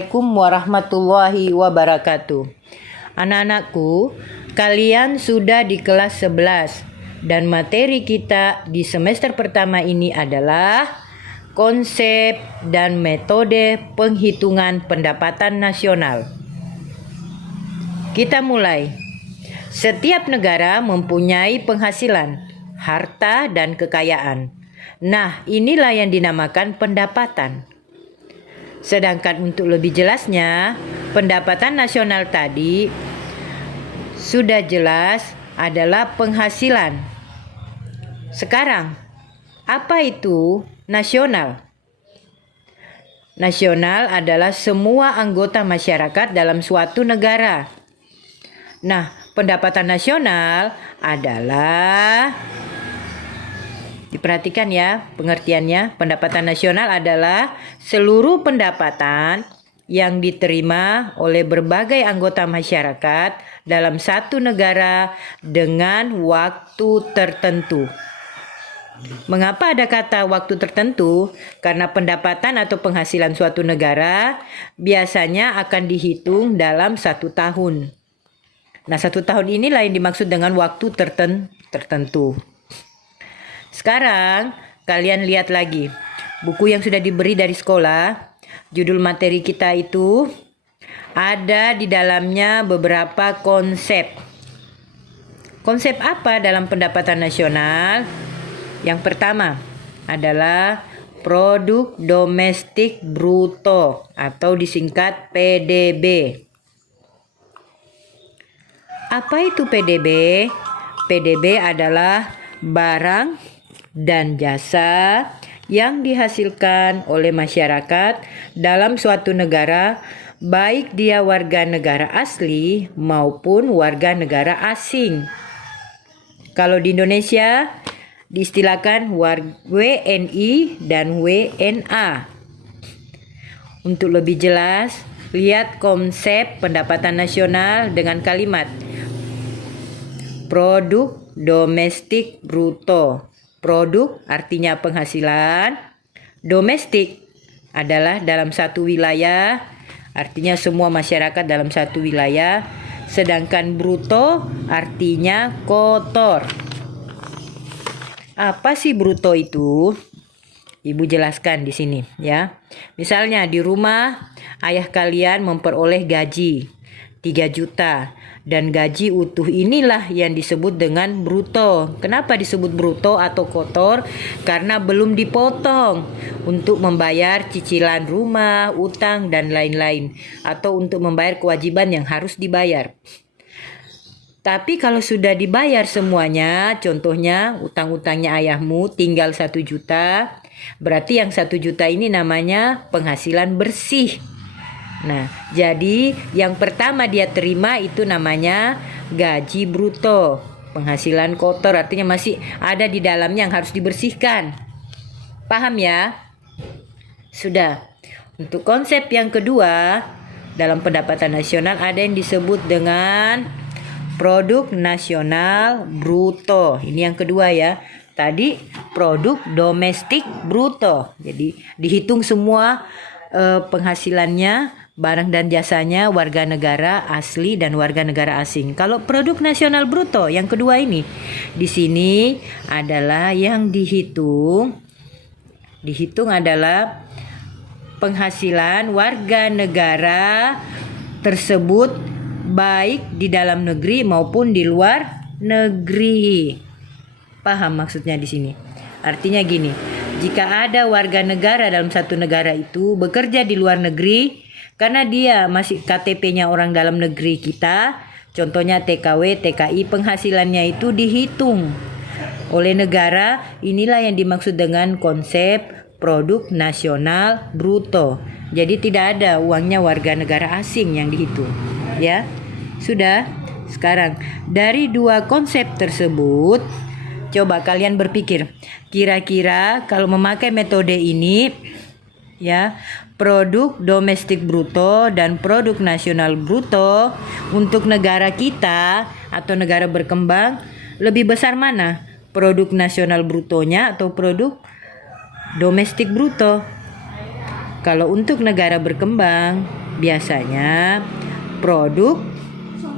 Assalamualaikum warahmatullahi wabarakatuh. Anak-anakku, kalian sudah di kelas 11 dan materi kita di semester pertama ini adalah konsep dan metode penghitungan pendapatan nasional. Kita mulai. Setiap negara mempunyai penghasilan, harta, dan kekayaan. Nah, inilah yang dinamakan pendapatan. Sedangkan untuk lebih jelasnya, pendapatan nasional tadi sudah jelas adalah penghasilan. Sekarang, apa itu nasional? Nasional adalah semua anggota masyarakat dalam suatu negara. Nah, pendapatan nasional adalah, diperhatikan ya pengertiannya, pendapatan nasional adalah seluruh pendapatan yang diterima oleh berbagai anggota masyarakat dalam satu negara dengan waktu tertentu. Mengapa ada kata waktu tertentu? Karena pendapatan atau penghasilan suatu negara biasanya akan dihitung dalam 1 tahun. Nah, 1 tahun inilah yang dimaksud dengan waktu tertentu. Sekarang kalian lihat lagi buku yang sudah diberi dari sekolah. Judul materi kita itu ada di dalamnya beberapa konsep. Konsep apa dalam pendapatan nasional? Yang pertama adalah produk domestik bruto atau disingkat PDB. Apa itu PDB? PDB adalah barang dan jasa yang dihasilkan oleh masyarakat dalam suatu negara, baik dia warga negara asli maupun warga negara asing. Kalau di Indonesia diistilahkan WNI dan WNA. Untuk lebih jelas, lihat konsep pendapatan nasional dengan kalimat produk domestik bruto. Produk artinya penghasilan. Domestik adalah dalam satu wilayah, artinya semua masyarakat dalam satu wilayah. Sedangkan bruto artinya kotor. Apa sih bruto itu? Ibu jelaskan di sini ya. Misalnya di rumah ayah kalian memperoleh gaji 3 juta. Dan gaji utuh inilah yang disebut dengan bruto. Kenapa disebut bruto atau kotor? Karena belum dipotong untuk membayar cicilan rumah, utang, dan lain-lain. Atau untuk membayar kewajiban yang harus dibayar. Tapi kalau sudah dibayar semuanya, contohnya utang-utangnya ayahmu tinggal 1 juta. Berarti yang 1 juta ini namanya penghasilan bersih. Nah, jadi yang pertama dia terima itu namanya gaji bruto. Penghasilan kotor artinya masih ada di dalamnya yang harus dibersihkan. Paham ya? Sudah. Untuk konsep yang kedua, dalam pendapatan nasional ada yang disebut dengan produk nasional bruto. Ini yang kedua ya. Tadi produk domestik bruto. Jadi dihitung semua penghasilannya, barang dan jasanya warga negara asli dan warga negara asing. Kalau produk nasional bruto yang kedua ini, di sini adalah yang dihitung adalah penghasilan warga negara tersebut baik di dalam negeri maupun di luar negeri. Paham maksudnya di sini? Artinya gini, jika ada warga negara dalam satu negara itu bekerja di luar negeri, karena dia masih KTP-nya orang dalam negeri kita, contohnya TKW, TKI, penghasilannya itu dihitung oleh negara. Inilah yang dimaksud dengan konsep produk nasional bruto. Jadi tidak ada uangnya warga negara asing yang dihitung. Ya, sudah. Sekarang dari dua konsep tersebut, coba kalian berpikir, kira-kira kalau memakai metode ini, ya, produk domestik bruto dan produk nasional bruto untuk negara kita atau negara berkembang, lebih besar mana? Produk nasional brutonya atau produk domestik bruto? Kalau untuk negara berkembang, Biasanya produk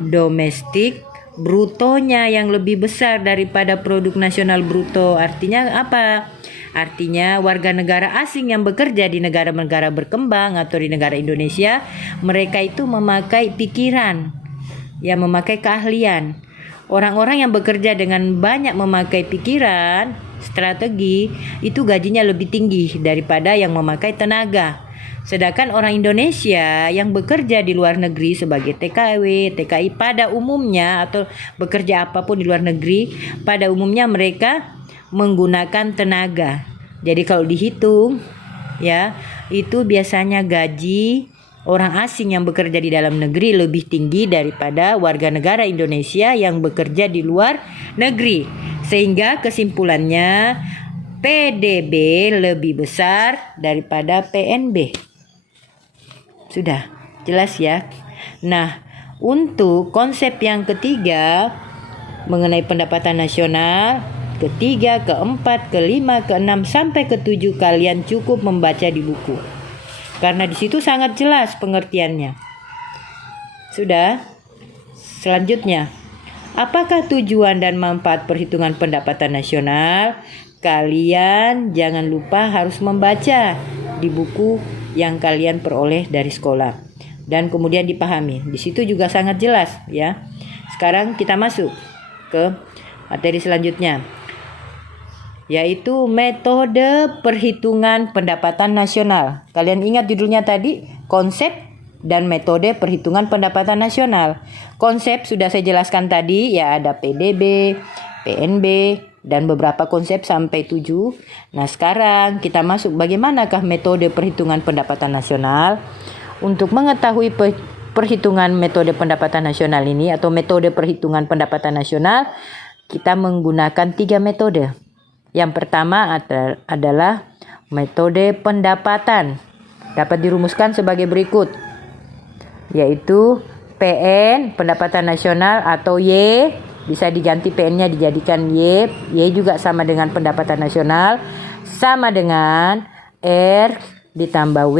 domestik brutonya yang lebih besar daripada produk nasional bruto. Artinya apa? Artinya warga negara asing yang bekerja di negara-negara berkembang atau di negara Indonesia, mereka itu memakai pikiran, ya memakai keahlian. Orang-orang yang bekerja dengan banyak memakai pikiran, strategi, itu gajinya lebih tinggi daripada yang memakai tenaga. Sedangkan orang Indonesia yang bekerja di luar negeri sebagai TKW, TKI pada umumnya atau bekerja apapun di luar negeri, pada umumnya mereka menggunakan tenaga. Jadi kalau dihitung ya, itu biasanya gaji orang asing yang bekerja di dalam negeri lebih tinggi daripada warga negara Indonesia yang bekerja di luar negeri. Sehingga kesimpulannya PDB lebih besar daripada PNB. Sudah jelas ya. Nah, untuk konsep yang ketiga mengenai pendapatan nasional, ketiga, keempat, kelima, keenam sampai ketujuh kalian cukup membaca di buku. Karena di situ sangat jelas pengertiannya. Sudah. Selanjutnya, apakah tujuan dan manfaat perhitungan pendapatan nasional? Kalian jangan lupa harus membaca di buku yang kalian peroleh dari sekolah dan kemudian dipahami. Di situ juga sangat jelas ya. Sekarang kita masuk ke materi selanjutnya, yaitu metode perhitungan pendapatan nasional. Kalian ingat judulnya tadi, konsep dan metode perhitungan pendapatan nasional. Konsep sudah saya jelaskan tadi ya, ada PDB, PNB, dan beberapa konsep sampai 7. Nah, sekarang kita masuk bagaimanakah metode perhitungan pendapatan nasional. Untuk mengetahui perhitungan metode pendapatan nasional ini atau metode perhitungan pendapatan nasional, kita menggunakan 3 metode. Yang pertama adalah metode pendapatan. Dapat dirumuskan sebagai berikut, yaitu PN, pendapatan nasional, atau Y, bisa diganti PN-nya dijadikan Y. Y juga sama dengan pendapatan nasional, sama dengan R ditambah W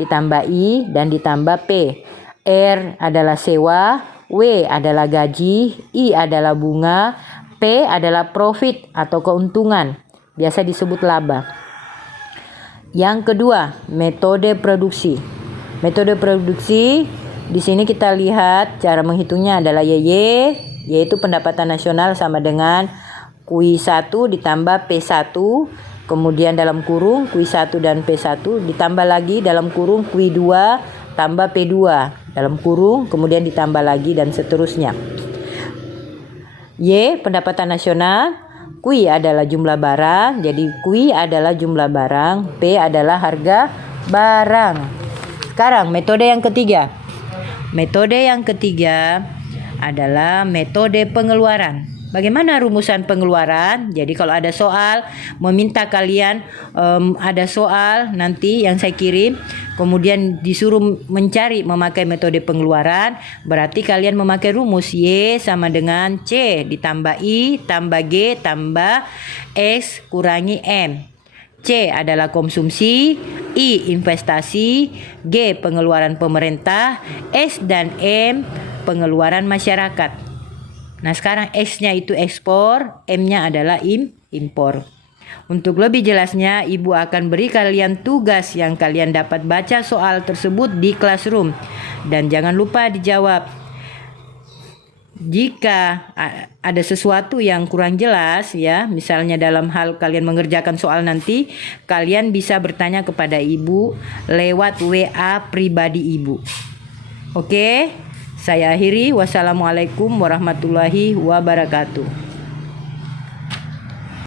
ditambah I dan ditambah P. R adalah sewa, W adalah gaji, I adalah bunga, P adalah profit atau keuntungan, biasa disebut laba. Yang kedua, metode produksi. Metode produksi di sini kita lihat cara menghitungnya adalah YY, yaitu pendapatan nasional sama dengan Q1 ditambah P1, kemudian dalam kurung Q1 dan P1 ditambah lagi dalam kurung Q2 tambah P2 dalam kurung, kemudian ditambah lagi dan seterusnya. Y pendapatan nasional, Q adalah jumlah barang, jadi Q adalah jumlah barang, P adalah harga barang. Sekarang metode yang ketiga. Metode yang ketiga adalah metode pengeluaran. Bagaimana rumusan pengeluaran? Jadi kalau ada soal meminta kalian ada soal nanti yang saya kirim, kemudian disuruh mencari memakai metode pengeluaran, berarti kalian memakai rumus Y sama dengan C ditambah I tambah G tambah X kurangi M. C adalah konsumsi, I investasi, G pengeluaran pemerintah, S dan M pengeluaran masyarakat. Nah, sekarang X-nya itu ekspor, M-nya adalah impor. Untuk lebih jelasnya, Ibu akan beri kalian tugas yang kalian dapat baca soal tersebut di classroom. Dan jangan lupa dijawab. Jika ada sesuatu yang kurang jelas ya, misalnya dalam hal kalian mengerjakan soal nanti, kalian bisa bertanya kepada Ibu lewat WA pribadi Ibu. Oke? Saya akhiri. Wassalamualaikum warahmatullahi wabarakatuh.